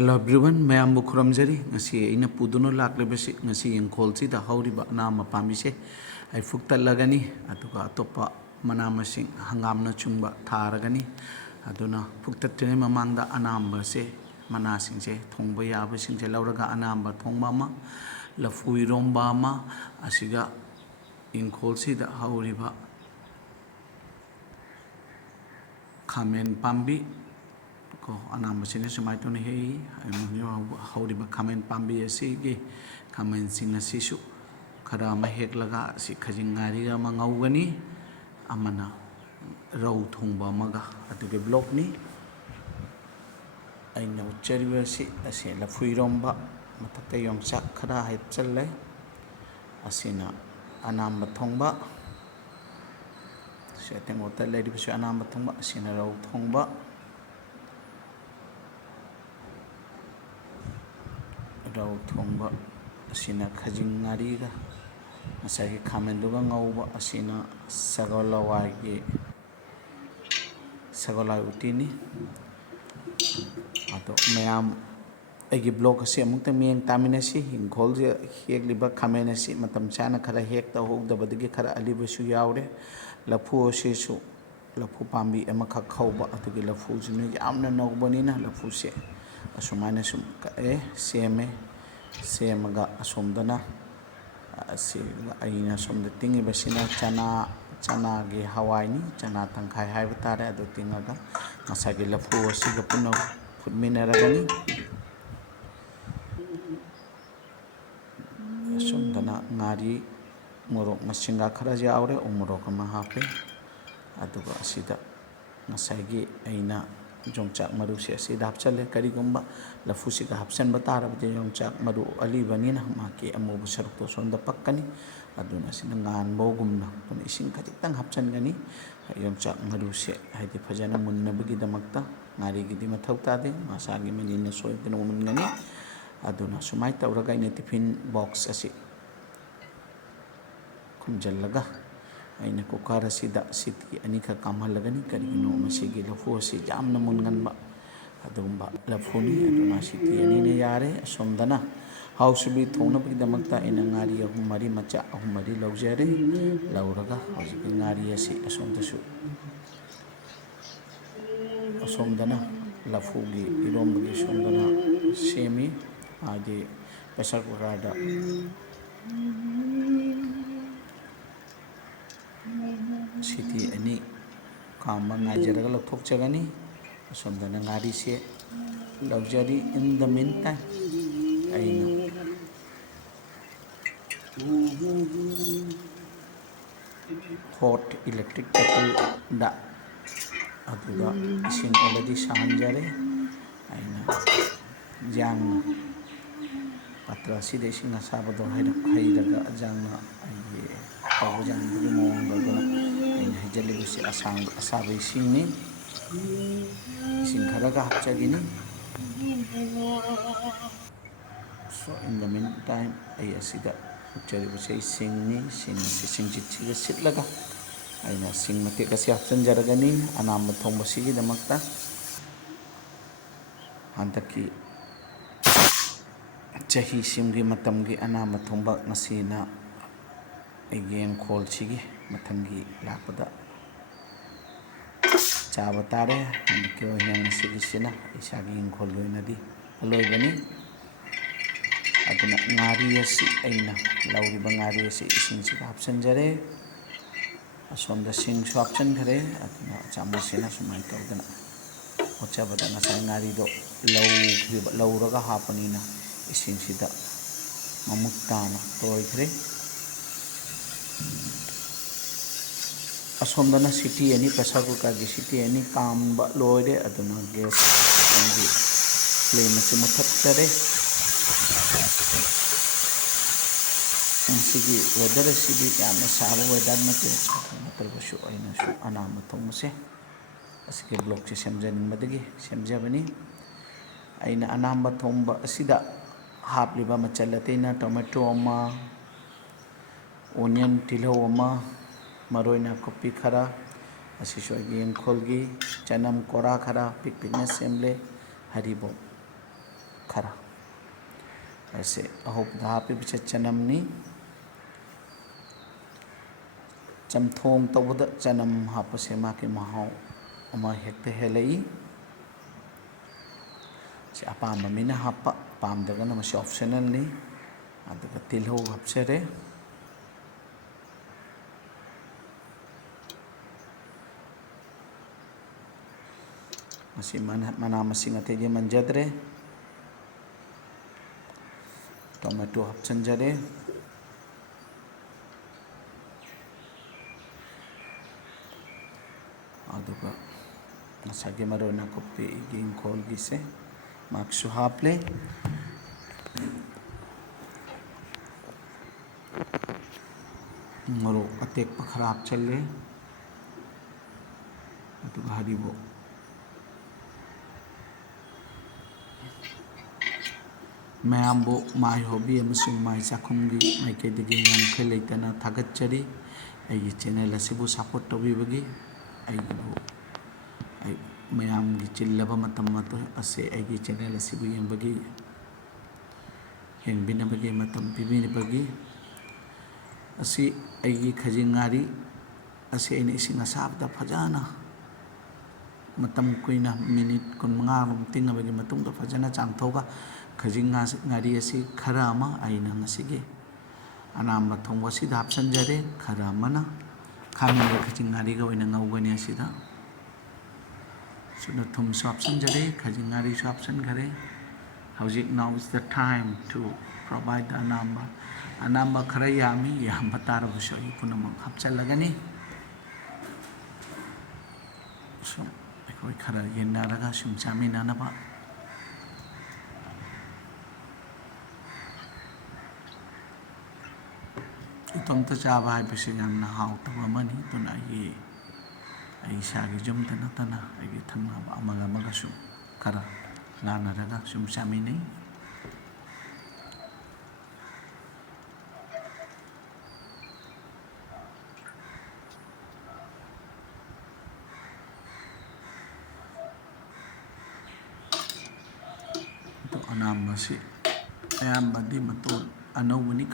Hello everyone, mayambu khuramjari ngasi aina puduno laklebasi ngasi yengkholsida hauriba nama pambise ai fuktalagani atuga atopa manamasing hangamna chungba tharagani aduna fuktatrine mamangda anamba se manasingse thongba yabasingse lauraga anamba thongba ma lafui romba ma asiga yengkholsida hauriba khamen pambi ko anam sini semai tu ni hei hauri ba kamen pambi asi ge kamen sing asi su khara ma hek laga si khajing ngari ga ma ngau gani amana rau thong ba maga atu ge block ni ai na cheri ba si ase la fui rom ba matakta yong sak khara het challe asina anam ba thong ba se teng hotel le di su anam ba thong ba asina rau thong ba rau thongba asina khajing ngari ga masagi khamen duga ngauba asina sagolawai ge sagolai utini ato mayam agi blog ase amukta miyeng taminasi hingkhol je hek liba khamen asi matam chana khara hek ta hok dabadigi khara aliba su yaure lafu ase su lafu pambi amakha khauba atugi lafu junu yamna nogbani na lafu se asumana sum seme semaga asomdana asi aina somda tingi basina chana ge hawai ni chana tangkai hai batare adu tingaga masagi lafu asiga puno futminaragani asomdana ngari morok masinga khara jaure umorok ma hape aduga asida masagi aina jongchak maru se asida hapchale karigumba lafu siga hapsan batara bje jongchak maru ali banina maki amu busaruk to sonda pakkani aduna sina ngan bogumna tun ising khajitang hapsan gani jongchak maru se haidi phajana munna bagi damakta ngari gidi mathau tade masagi menina soi tino mun gani aduna sumai tawraga ina tiffin box asi khumjallaga aina kukar asida siti anika kamhalagani karigino masigi lafu asi jamna munganba adumba lafuni aduna siti anine yare asomdana hausubi thongna bagi damakta ina ngari ahum mari macha ahum mari laujare lauraga hausubi ngari asi asomdasu asomdana lafugi irombagi asomdana semi adi pressure cooker da siti ani kamba ngajaraga lathokchagani asomdana ngari se laujari in the meantime aina hot electric kettle da aduga ising already sanjare aina jang patra sida ising asabado hairaga jangna ai pawu jang bu mong dona aina hijali busi asang asabe ising ni ising kharaga hapchagini so in the meantime ai asida hapchari busi ising ni sing chichiga sitlaga aina sing mate kasi hapchan jaragani anam thong basigi damakta handaki chahi simgi matamgi anam thongba ngasina again khol chigi mathangi lakpada chaba tare handaki yang sigi sina isagi khol loinadi loibani aduna ngari asi aina lauri bangari asi ising si hapchan jare asomda sing swapchan khare aduna chamusina sumai tawdana ochabada nasai ngari do lauraga hapanina ising sida mamuttana toikhre asomdana city ani pressure cooker gi city ani kamba loire aduna gas ani flame se muthattare sigi weather sigi yamna sabu weather mate matarbasu aina su anama thongse asike block se semjaning madagi semjabani aina anamba thongba asida hapliba machalatena tomato ama onion tilhau ama maroina kopi khara asiso yengkholgi chanam kora khara pikpikna semle haribo खरा ऐसे अहोबदा हापिबसे चनमनी चमथोंग तौबदा चनम हापसे माके महाव अमा हेक्ते हेलई से अपाम मीना हापा पामदगना मसे optional नि अदुगा तिलहौ हपसरे मसी मना मसिंग अतेगे मंजद्रे tomato हपचनजरे अदुगा मसागे मरोना copy गिंग खोल गिसे माक्सु हापले मरो अतेक खराब चले अदुगा हरिबो मैमबो माय हॉबी अमसुंग माय चाखुमगी माइकेदगी यामखे लेतना थागतचरी अगी चैनल असिबु सपोर्ट तौबीबगी अगिबु मैमगी चिल्लबा मतम मत असे अगी चैनल असिबु यंबगी यंबिनबगी मतम पिबिनबगी असी अगी खजिंगारी असे अने इसिंग असाबदा फजाना मतम कुइना मिनिट 15 तिंगबगी मतुंगा फजना चांगथोगा खजिंगारी असी खरा अमा आइना ngasiगे अनाम थोंबा सिदा हापसनजरे खरा अमना खामिन खजिंगारी गा ओइना ngौगनी असिदा सुनो थुम हापसनजरे खजिंगारी हापसनगरे हौजिक now is the time to provide the अनाम खरा यामी याम तारबसु पुनमक हापचलगनी सुम अखोय खरा येनारगा सुम चामिनानबा इतोमता चाबा हाइबसे यामना हाउतबा मनी तुना ये इसागी जुमता नतना अगी थंगनाबा अमगा मगासु खरा लानरगा सुम चामिनै तो अनामसी अयामबदी मतोल अनौबनी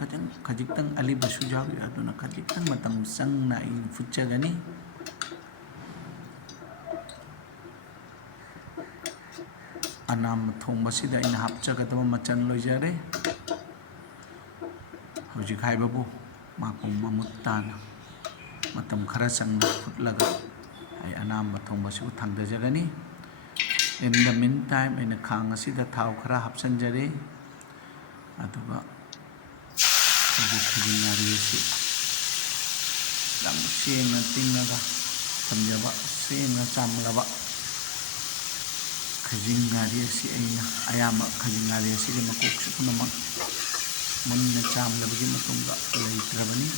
खजिक्तंग अलिबसु जावी अदुना खजिक्तंग मतम संगना इन फुच्चगनी अनाम थोंबसिदा इन हापचगदब मचन लोइजरे हौजिक हाइबबु माकुम ममुत्ताना मतम खरा संगना फुटलगा आई अनाम थोंबसिबु थांगदजगनी इन द मीन टाइम इन खांग असिदा थाव खरा हापचनजरे अदुगा खजिंगारी असी सेंगना तिंगगा थमजबा सेंगना चामलबा खजिंगारी असी अइना अयाम खजिंगारी असी मकोकसु पुनमक मुन्ना चामलबगी मतुंगा लैत्रबनी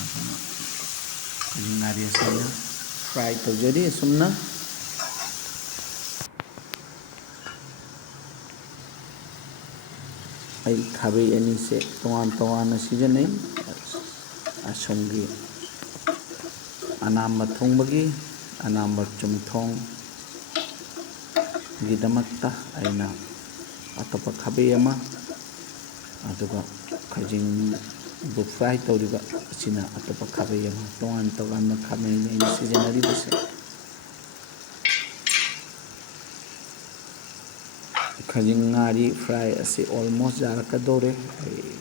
अदुना खजिंगारी असी फ्राई तौजरी सुमना आई खाबे अनी से तोान तोान सिजनै असोंगी अनाम थोंबगी अनाम चुमथोंग गिदमक्ता आइना अतोप खाबे अमा अदुगा खजिंग बु फ्राई तौरिबा असिना अतोप खाबे अमा तोान तोान खाबे अनी सिजनरी बसे खजिंगारी फ्राई असे ऑलमोस्ट जारकदोरे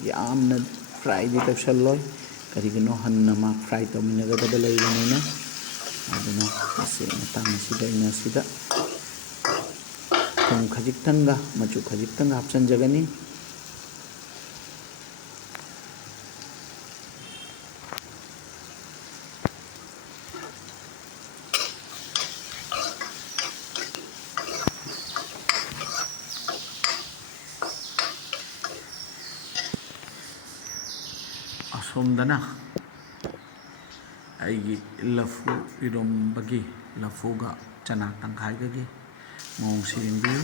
यामना फ्राई दी तौसलोय करिगनो हन्ना मा फ्राई तौमिनगदब लैबनेना अदुना असे मतम सिदा इना सिदा थों खजिक्तंगा मचु खजिक्तंगा हापचनजगनी असोमदना अगी लफू इरोंबगी लफूगा चना तंखाइगगी मौंग सिरिंबियु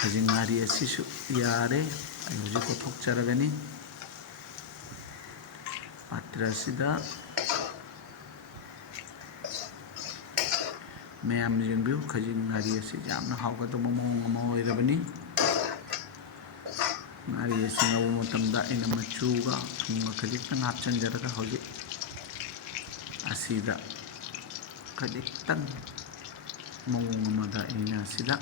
खजिंगारी असिसु यारे हौजिक कोथोकचरगनी पात्रसिदा मैम जिंबियु खजिंगारी असी यामना हाउगदब मौंग अमा ओइरबनी ꯉꯥꯔꯤ ꯑꯁꯤ ꯉꯧꯕ ꯃꯇꯝꯗ ꯑꯩꯅ ꯃꯆꯨꯒ ꯊꯨꯝꯒ ꯈꯖꯤꯛꯇꯪ ꯍꯥꯞꯆꯤꯟꯖꯔꯒ ꯍꯧꯖꯤꯛ ꯑꯁꯤꯗ ꯈꯖꯤꯛꯇꯪ ꯃꯑꯣꯡ ꯑꯃꯗ ꯑꯩꯅ ꯑꯁꯤꯗ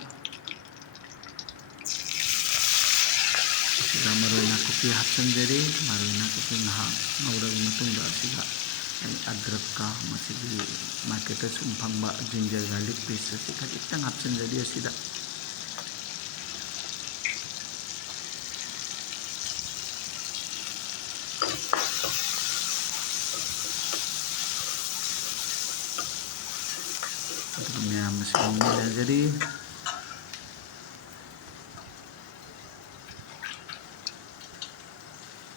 ꯃꯔꯣꯏ ꯅꯥꯀꯨꯞꯄꯤ ꯍꯥꯞꯆꯤꯟꯖꯔꯤ. ꯃꯔꯣꯏ ꯅꯥꯀꯨꯞꯄꯤ ꯉꯥꯏꯍꯥꯛ ꯉꯧꯔꯕ ꯃꯇꯨꯡꯗ ꯑꯁꯤꯗ ꯑꯩ ꯑꯗ꯭ꯔꯛꯀ ꯃꯁꯤꯒꯤ ꯃꯥꯔꯀꯦꯠꯇ ꯁꯨꯝ ꯐꯪꯕ ꯖꯤꯟꯖꯔ ꯒꯥꯔꯂꯤꯛ ꯄꯦꯁ ꯑꯁꯤ ꯈꯖꯤꯛꯇꯪ ꯍꯥꯞꯆꯤꯟꯖꯔꯤ ꯑꯁꯤꯗ. ꯑꯗꯨꯒ ꯃꯌꯥꯝ ꯑꯁꯤ ꯃꯨꯟꯍꯟꯖꯔꯤ.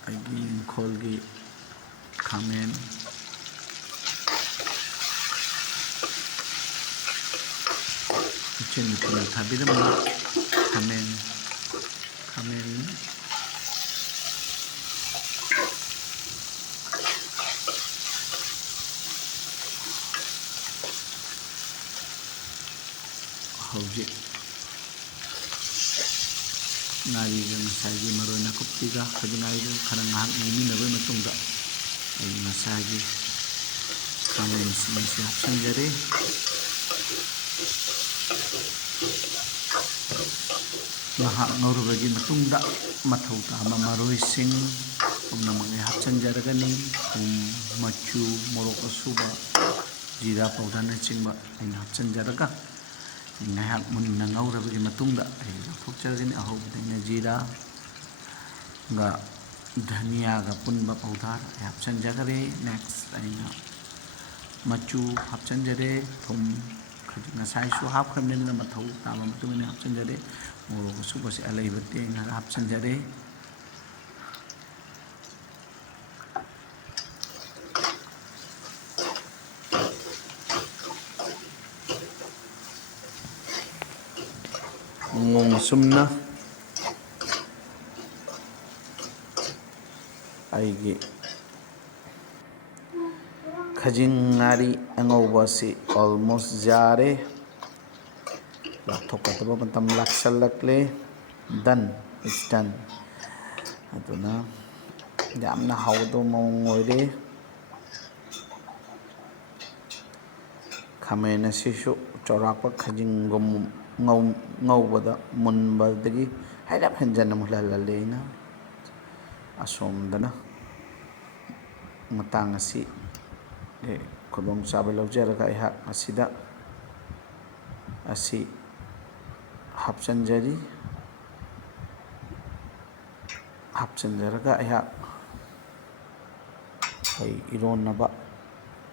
ꯑꯩꯒꯤ ꯏꯪꯈꯣꯜꯒꯤ ꯈꯥꯃꯦꯟ ꯏꯆꯟ ꯅꯨꯄꯤꯅ ꯊꯥꯕꯤꯔꯝꯕ ꯈꯥꯃꯦꯟ ꯍꯧꯖꯤꯛ ꯉꯥꯔꯤꯒ ꯉꯁꯥꯏꯒꯤ ꯃꯔꯣꯏ ꯅꯥꯀꯨꯞꯄꯤꯒ ꯍꯧꯖꯤꯛ ꯉꯥꯔꯤꯒ ꯈꯔ ꯉꯥꯏꯍꯥꯛ ꯉꯧꯃꯤꯟꯅꯕꯒꯤ ꯃꯇꯨꯡꯗ ꯑꯩ ꯉꯁꯥꯏꯒꯤ ꯈꯥꯃꯦꯟꯁꯤꯡ ꯑꯁꯤ ꯍꯥꯞꯆꯤꯟꯖꯔꯦ. ꯉꯥꯏꯍꯥꯛ ꯉꯧꯔꯕꯒꯤ ꯃꯇꯨꯡꯗ ꯃꯊꯧ ꯇꯥꯕ ꯃꯔꯣꯏꯁꯤꯡ ꯄꯨꯝꯅꯃꯛ ꯑꯩ ꯍꯥꯞꯆꯤꯟꯖꯔꯒꯅꯤ. ꯊꯨꯝ, ꯃꯆꯨ, ꯃꯣꯔꯣꯛ ꯑꯁꯨꯕ, ꯖꯤꯔꯥ ꯄꯥꯎꯗꯔꯅꯆꯤꯡꯕ ꯑꯩꯅ ꯍꯥꯞꯆꯤꯟꯖꯔꯒ ꯉꯥꯏꯍꯥꯛ ꯃꯨꯟꯅ ꯉꯧꯔꯕꯒꯤ ꯃꯇꯨꯡꯗ ꯑꯩ ꯂꯧꯊꯣꯛꯆꯔꯒꯅꯤ. ꯑꯍꯧꯕꯗ ꯑꯩꯅ ꯖꯤꯔꯥꯒ ꯙꯅꯤꯌꯥꯒ ꯄꯨꯟꯕ ꯄꯥꯎꯗꯔ ꯑꯩ ꯍꯥꯞꯆꯤꯟꯖꯈ꯭ꯔꯦ. ꯅꯦꯛꯁ ꯑꯩꯅ ꯃꯆꯨ ꯍꯥꯞꯆꯤꯟꯖꯔꯦ. ꯊꯨꯝ ꯈꯖꯤꯛ ꯉꯁꯥꯏꯁꯨ ꯍꯥꯞꯈ꯭ꯔꯕꯅꯤꯅ ꯃꯊꯧ ꯇꯥꯕ ꯃꯇꯨꯡ ꯏꯟꯅ ꯍꯥꯞꯆꯤꯟꯖꯔꯦ. ꯃꯣꯔꯣꯛ ꯑꯁꯨꯕꯁꯤ ꯑꯂꯩꯕ ꯇꯦꯡ ꯈꯔ ꯍꯥꯞꯆꯤꯟꯖꯔꯦ. ꯃꯑꯣꯡ ꯑꯁꯨꯝꯅ ꯑꯩꯒꯤ ꯈꯖꯤꯡ ꯉꯥꯔꯤ ꯑꯉꯧꯕ ꯑꯁꯤ ꯑꯣꯜꯃꯣꯁ ꯌꯥꯔꯦ. ꯂꯧꯊꯣꯛꯀꯗꯕ ꯃꯇꯝ ꯂꯥꯛꯁꯜꯂꯛꯂꯦ. ꯗꯟ, ꯏꯠꯁ ꯗꯟ. ꯑꯗꯨꯅ ꯌꯥꯝꯅ ꯍꯥꯎꯒꯗꯕ ꯃꯑꯣꯡ ꯑꯣꯏꯔꯦ. ꯈꯥꯃꯦꯟ ꯑꯁꯤꯁꯨ ꯆꯥꯎꯔꯥꯛꯄ ꯈꯖꯤꯡꯒꯨꯝ ꯉꯧꯕꯗ ꯃꯨꯟꯕꯗꯒꯤ ꯍꯥꯏꯔꯞ ꯍꯦꯟꯖꯟꯅ ꯃꯨꯜꯍꯜꯍꯜꯂꯦ ꯑꯩꯅ. ꯑꯁꯣꯝꯗꯅ ꯃꯇꯥꯡ ꯑꯁꯤ ꯈꯨꯗꯣꯡꯆꯥꯕ ꯂꯧꯖꯔꯒ ꯑꯩꯍꯥꯛ ꯑꯁꯤꯗ ꯑꯁꯤ ꯍꯥꯞꯆꯤꯟꯖꯔꯤ. ꯍꯥꯞꯆꯤꯟꯖꯔꯒ ꯑꯩꯍꯥꯛ ꯑꯩ ꯏꯔꯣꯟꯅꯕ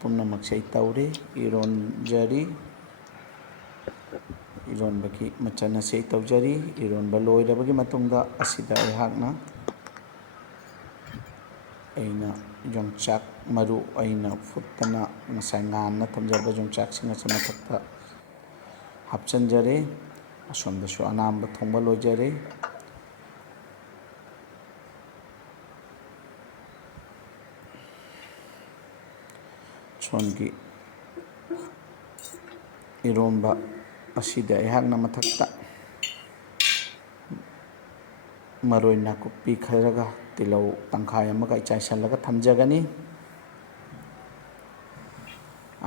ꯄꯨꯝꯅꯃꯛꯁꯦ ꯑꯩ ꯇꯧꯔꯦ. ꯏꯔꯣꯟꯖꯔꯤ. ꯏꯔꯣꯟꯕꯒꯤ ꯃꯆꯜ ꯑꯁꯤ ꯑꯩ ꯇꯧꯖꯔꯤ. ꯏꯔꯣꯟꯕ ꯂꯣꯏꯔꯕꯒꯤ ꯃꯇꯨꯡꯗ ꯑꯁꯤꯗ ꯑꯩꯍꯥꯛꯅ ꯑꯩꯅ ꯌꯣꯡꯆꯥꯛ ꯃꯔꯨ ꯑꯩꯅ ꯐꯨꯠꯇꯅ ꯉꯁꯥꯏ ꯉꯥꯟꯅ ꯊꯝꯖꯕ ꯌꯣꯡꯆꯥꯛꯁꯤꯡ ꯑꯁꯤ ꯃꯊꯛꯇ ꯍꯥꯞꯆꯤꯟꯖꯔꯦ. ꯑꯁꯣꯝꯗꯁꯨ ꯑꯅꯥꯝꯕ ꯊꯣꯡꯕ ꯂꯣꯏꯖꯔꯦ. ꯁꯣꯝꯒꯤ ꯏꯔꯣꯟꯕ ꯑꯁꯤꯗ ꯑꯩꯍꯥꯛꯅ ꯃꯊꯛꯇ ꯃꯔꯣꯏ ꯅꯥꯀꯨꯞꯄꯤ ꯈꯔꯒ ꯇꯤꯜꯍꯧ ꯇꯪꯈꯥꯏ ꯑꯃꯒ ꯆꯥꯏꯁꯤꯜꯂꯒ ꯊꯝꯖꯒꯅꯤ.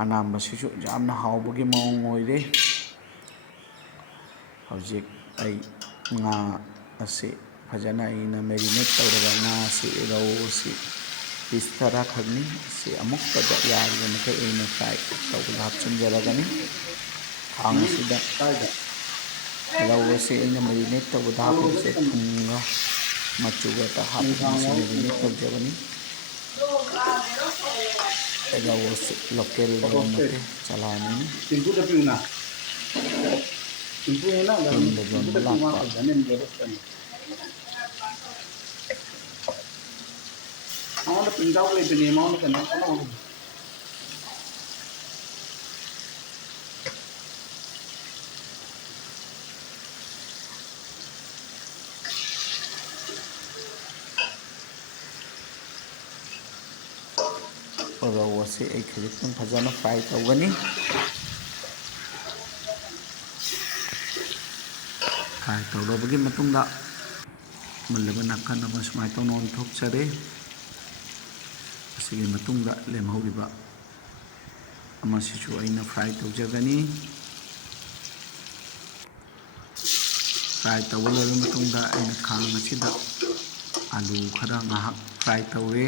ꯑꯅꯥꯝꯕꯁꯤꯁꯨ ꯌꯥꯝꯅ ꯍꯥꯎꯕꯒꯤ ꯃꯑꯣꯡ ꯑꯣꯏꯔꯦ. ꯍꯧꯖꯤꯛ ꯑꯩ ꯉꯥ ꯑꯁꯤ ꯐꯖꯅ ꯑꯩꯅ ꯃꯦꯔꯤꯅꯦꯠ ꯇꯧꯔꯕ ꯉꯥ ꯑꯁꯤ ꯔꯧ ꯑꯁꯤ ꯄꯤꯁ ꯇꯔꯥꯈꯛꯅꯤ. ꯑꯁꯤ ꯑꯃꯨꯛꯇꯗ ꯌꯥꯔꯤꯕ ꯃꯈꯩ ꯑꯩꯅ ꯐ꯭ꯔꯥꯏ ꯇꯧꯕꯗ ꯍꯥꯞꯆꯤꯟꯖꯔꯒꯅꯤ. ꯈꯥꯡ ꯑꯁꯤꯗ ꯔꯧ ꯑꯁꯤ ꯑꯩꯅ ꯃꯦꯔꯤꯅꯦꯠ ꯇꯧꯕꯗ ꯍꯥꯞꯄꯤꯕꯁꯦ ꯊꯨꯝꯒ ꯃꯆꯨꯒ ꯍꯥꯞꯄꯒ ꯃꯁꯤ ꯃꯦꯔꯤꯅꯦꯠ ꯇꯧꯖꯕꯅꯤ. ꯔꯧ ꯑꯁꯤ ꯂꯣꯀꯦꯜ ꯔꯧ ꯅꯠꯇꯦ, ꯆꯂꯥꯅꯤꯅꯤ. ꯆꯤꯡꯗ ꯌꯣꯟꯕ ꯂꯥꯛꯄ ꯔꯧ ꯑꯁꯤ ꯑꯩ ꯈꯖꯤꯛꯇꯪ ꯐꯖꯅ ꯐ꯭ꯔꯥꯏ ꯇꯧꯒꯅꯤ. ꯐ꯭ꯔꯥꯏ ꯇꯧꯔꯕꯒꯤ ꯃꯇꯨꯡꯗ ꯃꯨꯜꯂꯕ ꯅꯥꯀꯟ ꯑꯃ ꯁꯨꯃꯥꯏꯅ ꯇꯧꯅ ꯑꯣꯟꯊꯣꯛꯆꯔꯦ ꯑꯁꯤꯒꯤ ꯃꯇꯨꯡꯗ ꯂꯦꯝꯍꯧꯔꯤꯕ ꯑꯃꯁꯤꯁꯨ ꯑꯩꯅ ꯐ꯭ꯔꯥꯏ ꯇꯧꯖꯒꯅꯤ ꯐ꯭ꯔꯥꯏ ꯇꯧꯕ ꯂꯣꯏꯔꯕ ꯃꯇꯨꯡꯗ ꯑꯩꯅ ꯈꯥꯡ ꯑꯁꯤꯗ ꯑꯂꯨ ꯈꯔ ꯉꯥꯏꯍꯥꯛ ꯐ꯭ꯔꯥꯏ ꯇꯧꯔꯦ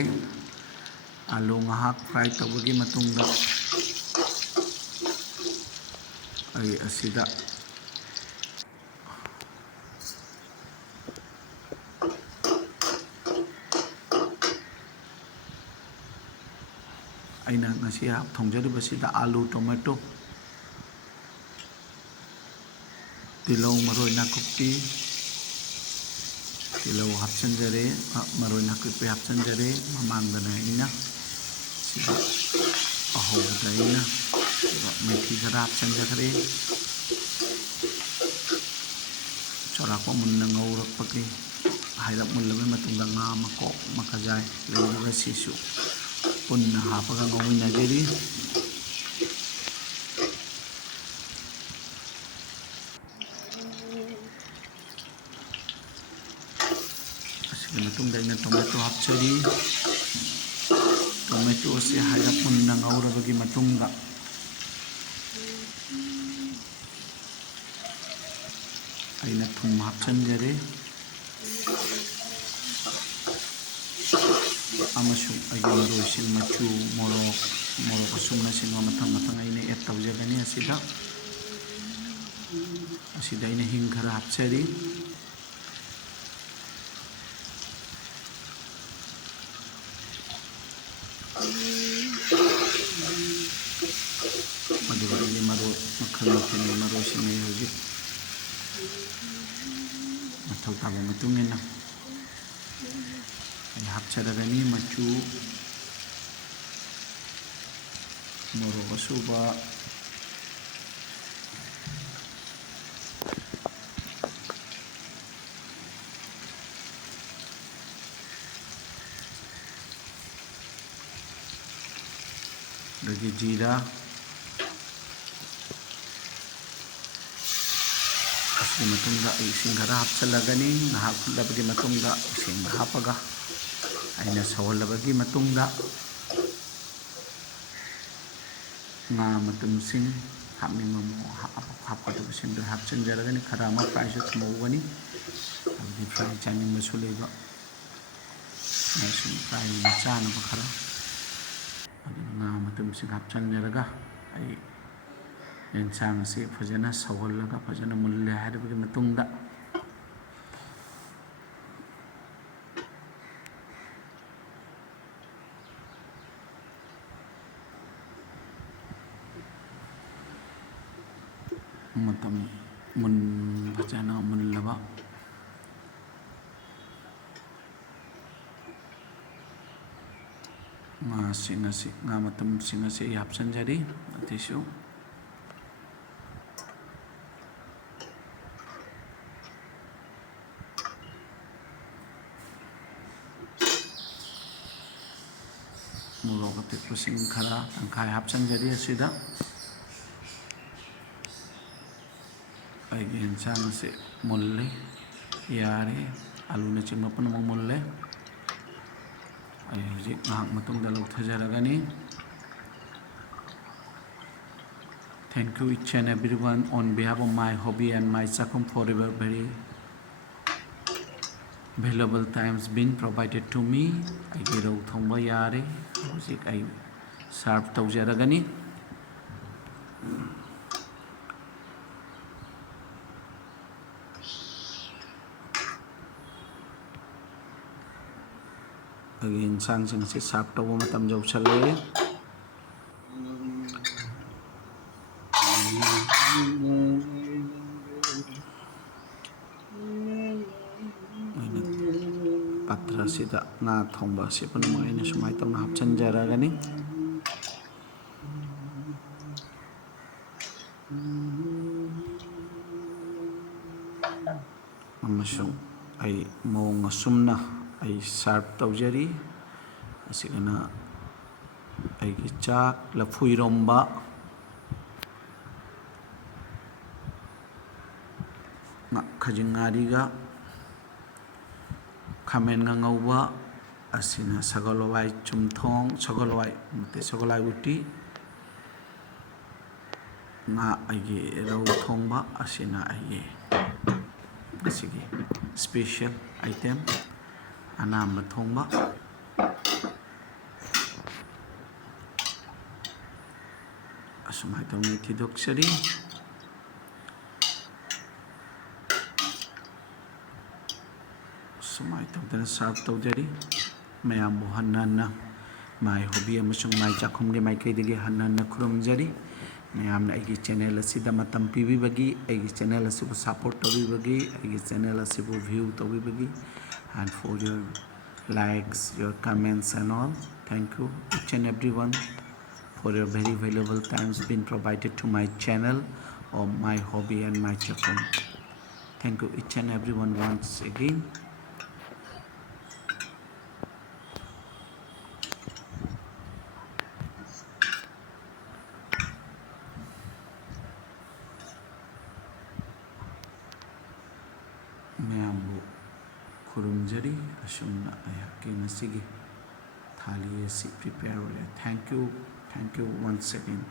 ꯑꯂꯨ ꯉꯥꯏꯍꯥꯛ ꯐ꯭ꯔꯥꯏ ꯇꯧꯕꯒꯤ ꯃꯇꯨꯡꯗ ꯑꯩ ꯑꯁꯤꯗ ꯑꯩꯅ ꯉꯁꯤ ꯊꯣꯡꯖꯔꯤꯕꯁꯤꯗ ꯑꯂꯨ ꯇꯣꯃꯦꯇꯣ ꯇꯤꯜꯍꯧ ꯃꯔꯣꯏ ꯅꯥꯀꯨꯞꯄꯤ ꯇꯤꯜꯍꯧ ꯍꯥꯞꯆꯤꯟꯖꯔꯦ ꯃꯔꯣꯏ ꯅꯥꯀꯨꯞꯄꯤ ꯍꯥꯞꯆꯤꯟꯖꯔꯦ ꯃꯃꯥꯡꯗꯅ ꯑꯩꯅ ꯁꯤꯗ ꯑꯍꯧꯕꯗ ꯑꯩꯅ ꯃꯦꯊꯤ ꯈꯔ ꯍꯥꯞꯆꯤꯟꯖꯈ꯭ꯔꯦ ꯆꯥꯎꯔꯥꯛꯄ ꯃꯨꯟꯅ ꯉꯧꯔꯛꯄꯒꯤ ꯍꯥꯏꯔꯞ ꯃꯨꯜꯂꯕ ꯃꯇꯨꯡꯗ ꯉꯥ ꯃꯀꯣꯛ ꯃꯈꯖꯥꯏ ꯂꯩꯔꯤꯕ ꯁꯤꯁꯨ ꯄꯨꯟꯅ ꯍꯥꯞꯄꯒ ꯉꯧꯃꯤꯟꯅꯖꯔꯤ ꯑꯁꯤꯒꯤ ꯃꯇꯨꯡꯗ ꯑꯩꯅ ꯇꯣꯃꯦꯇꯣ ꯍꯥꯞꯆꯔꯤ ꯇꯣꯃꯦꯇꯣ ꯑꯁꯤ ꯍꯥꯏꯔꯞ ꯃꯨꯟꯅ ꯉꯧꯔꯕꯒꯤ ꯃꯇꯨꯡꯗ ꯑꯩꯅ ꯊꯨꯝ ꯍꯥꯞꯆꯤꯟꯖꯔꯦ ꯑꯃꯁꯨꯡ ꯑꯩꯒꯤ ꯃꯔꯣꯏꯁꯤꯡ ꯃꯆꯨ ꯃꯣꯔꯣꯛ ꯑꯁꯨꯕꯅꯆꯤꯡꯕ ꯃꯊꯪ ꯃꯊꯪ ꯑꯩꯅ ꯑꯦꯗ ꯇꯧꯖꯒꯅꯤ ꯑꯁꯤꯗ ꯑꯩꯅ ꯍꯤꯡ ꯈꯔ ꯍꯥꯞꯆꯔꯤ ꯑꯗꯨꯒ ꯑꯩꯒꯤ ꯃꯔꯣꯏ ꯃꯈꯜ ꯃꯊꯦꯜꯒꯤ ꯃꯔꯣꯏꯁꯤꯡ ꯑꯩ ꯍꯧꯖꯤꯛ ꯃꯊꯧ ꯇꯥꯕ ꯃꯇꯨꯡ ꯏꯟꯅ ꯑꯩ ꯍꯥꯞꯆꯔꯒꯅꯤ ꯃꯆꯨ ꯃꯣꯔꯣꯛ ꯑꯁꯨꯕ ꯑꯗꯒꯤ ꯖꯤꯔꯥ ꯑꯁꯤꯒꯤ ꯃꯇꯨꯡꯗ ꯑꯩ ꯏꯁꯤꯡ ꯈꯔ ꯍꯥꯞꯆꯤꯜꯂꯒꯅꯤ ꯉꯥꯏꯍꯥꯛ ꯐꯨꯠꯂꯕꯒꯤ ꯃꯇꯨꯡꯗ ꯏꯁꯤꯡ ꯍꯥꯞꯄꯒ ꯑꯩꯅ ꯁꯧꯍꯜꯂꯕꯒꯤ ꯃꯇꯨꯡꯗ ꯉꯥ ꯃꯇꯨꯝꯁꯤꯡ ꯍꯥꯞꯅꯤꯡꯕ ꯍꯥꯞꯀꯗꯕꯁꯤꯡꯗꯣ ꯍꯥꯞꯆꯤꯟꯖꯔꯒꯅꯤ ꯈꯔ ꯑꯃ ꯐ꯭ꯔꯥꯏꯁꯨ ꯊꯝꯍꯧꯒꯅꯤ ꯍꯥꯏꯕꯗꯤ ꯐ꯭ꯔꯥꯏ ꯆꯥꯅꯤꯡꯕꯁꯨ ꯂꯩꯕ ꯑꯃꯁꯨꯡ ꯐ꯭ꯔꯥꯏ ꯑꯣꯏꯅ ꯆꯥꯅꯕ ꯈꯔ ꯑꯗꯨꯅ ꯉꯥ ꯃꯇꯨꯝꯁꯤꯡ ꯍꯥꯞꯆꯤꯟꯖꯔꯒ ꯑꯩ ꯌꯦꯟꯁꯥꯡ ꯑꯁꯤ ꯐꯖꯅ ꯁꯧꯍꯜꯂꯒ ꯐꯖꯅ ꯃꯨꯜꯂꯦ ꯍꯥꯏꯔꯕꯒꯤ ꯃꯇꯨꯡꯗ ꯃꯇꯝ ꯐꯖꯅ ꯃꯨꯜꯂꯕ ꯉꯥ ꯃꯇꯨꯝꯁꯤꯡ ꯑꯁꯤ ꯑꯩ ꯍꯥꯞꯆꯤꯟꯖꯔꯤ ꯑꯗꯨꯁꯨ ꯃꯣꯔꯣꯛ ꯑꯇꯦꯛꯄꯁꯤꯡ ꯈꯔ ꯇꯪꯈꯥꯏ ꯍꯥꯞꯆꯤꯟꯖꯔꯤ ꯑꯁꯤꯗ ꯑꯩꯒꯤ ꯌꯦꯟꯁꯥꯡ ꯑꯁꯤ ꯃꯨꯜꯂꯦ ꯌꯥꯔꯦ ꯑꯂꯨꯅꯆꯤꯡꯕ ꯄꯨꯝꯅꯃꯛ ꯃꯨꯜꯂꯦ ꯑꯩ ꯍꯧꯖꯤꯛ ꯉꯥꯏꯍꯥꯛ ꯃꯇꯨꯡꯗ ꯂꯧꯊꯖꯔꯒꯅꯤ Thank you each and everyone on behalf of my hobby and my Chakum forever very valuable times been provided to me. ꯑꯩꯒꯤ ꯔꯧ ꯊꯣꯡꯕ ꯌꯥꯔꯦ ꯍꯧꯖꯤꯛ ꯑꯩ ꯁꯥꯔꯚ ꯇꯧꯖꯔꯒꯅꯤ ꯑꯩꯒꯤ ꯌꯦꯟꯁꯥꯡꯁꯤꯡ ꯑꯁꯤ ꯁꯥꯔꯚ ꯇꯧꯕ ꯃꯇꯝ ꯌꯧꯁꯜꯂꯦ ꯄꯥꯇ꯭ꯔ ꯑꯁꯤꯗ ꯉꯥ ꯊꯣꯡꯕ ꯑꯁꯤ ꯄꯨꯝꯅꯃꯛ ꯑꯩꯅ ꯁꯨꯃꯥꯏꯅ ꯇꯧꯅ ꯍꯥꯞꯆꯤꯟꯖꯔꯒꯅꯤ ꯑꯃꯁꯨꯡ ꯑꯩ ꯃꯑꯣꯡ ꯑꯁꯨꯝꯅ ꯑꯩ ꯁꯥꯔꯚ ꯇꯧꯖꯔꯤ ꯑꯁꯤꯒꯅ ꯑꯩꯒꯤ ꯆꯥꯛ ꯂꯐꯨ ꯏꯔꯣꯝꯕ ꯈꯖꯤꯡ ꯉꯥꯔꯤꯒ ꯈꯥꯃꯦꯟ ꯉꯧꯕ ꯑꯁꯤꯅ ꯁꯒꯣꯜ ꯍꯋꯥꯏ ꯆꯨꯝꯊꯣꯡ ꯁꯒꯣꯜ ꯍꯋꯥꯏ ꯁꯒꯣꯜ ꯍꯋꯥꯏ ꯎꯇꯤ ꯉꯥ ꯑꯩꯒꯤ ꯔꯧ ꯊꯣꯡꯕ ꯑꯁꯤꯅ ꯑꯩꯒꯤ ꯉꯁꯤꯒꯤ ꯁ꯭ꯄꯦꯁꯤꯌꯦꯜ ꯑꯥꯏꯇꯦꯝ ꯑꯅꯥꯝꯕ ꯊꯣꯡꯕ ꯑꯁꯨꯃꯥꯏꯅ ꯇꯧꯅ ꯊꯤꯗꯣꯛꯆꯔꯤ ꯁꯨꯃꯥꯏꯅ ꯇꯧꯗꯅ ꯁꯥꯔꯚ ꯇꯧꯖꯔꯤ ꯃꯌꯥꯝꯕꯨ ꯍꯟꯅ ꯍꯟꯅ ꯃꯥꯏ ꯍꯣꯕꯤ ꯑꯃꯁꯨꯡ ꯃꯥꯏ ꯆꯥꯛꯈꯨꯝꯒꯤ ꯃꯥꯏꯀꯩꯗꯒꯤ ꯍꯟꯅ ꯍꯟꯅ ꯈꯨꯔꯨꯝꯖꯔꯤ ꯃꯌꯥꯝꯅ ꯑꯩꯒꯤ ꯆꯦꯅꯦꯜ ꯑꯁꯤꯗ ꯃꯇꯝ ꯄꯤꯕꯤꯕꯒꯤ ꯑꯩꯒꯤ ꯆꯦꯅꯦꯜ ꯑꯁꯤꯕꯨ ꯁꯞꯄꯣꯔꯠ ꯇꯧꯕꯤꯕꯒꯤ ꯑꯩꯒꯤ ꯆꯦꯅꯦꯜ ꯑꯁꯤꯕꯨ view ꯇꯧꯕꯤꯕꯒꯤ and for your likes, your comments and all. Thank you each and everyone for your very valuable times being provided to my channel or my hobby and my chakun. Thank you each and everyone once again. ꯃꯌꯥꯝꯕꯨ ꯈꯨꯔꯨꯝꯖꯔꯤ ꯑꯁꯨꯝꯅ ꯑꯩꯍꯥꯛꯀꯤ ꯉꯁꯤꯒꯤ ꯊꯥꯂꯤ ꯑꯁꯤ prepare ꯑꯣꯏꯔꯦ thank you once again.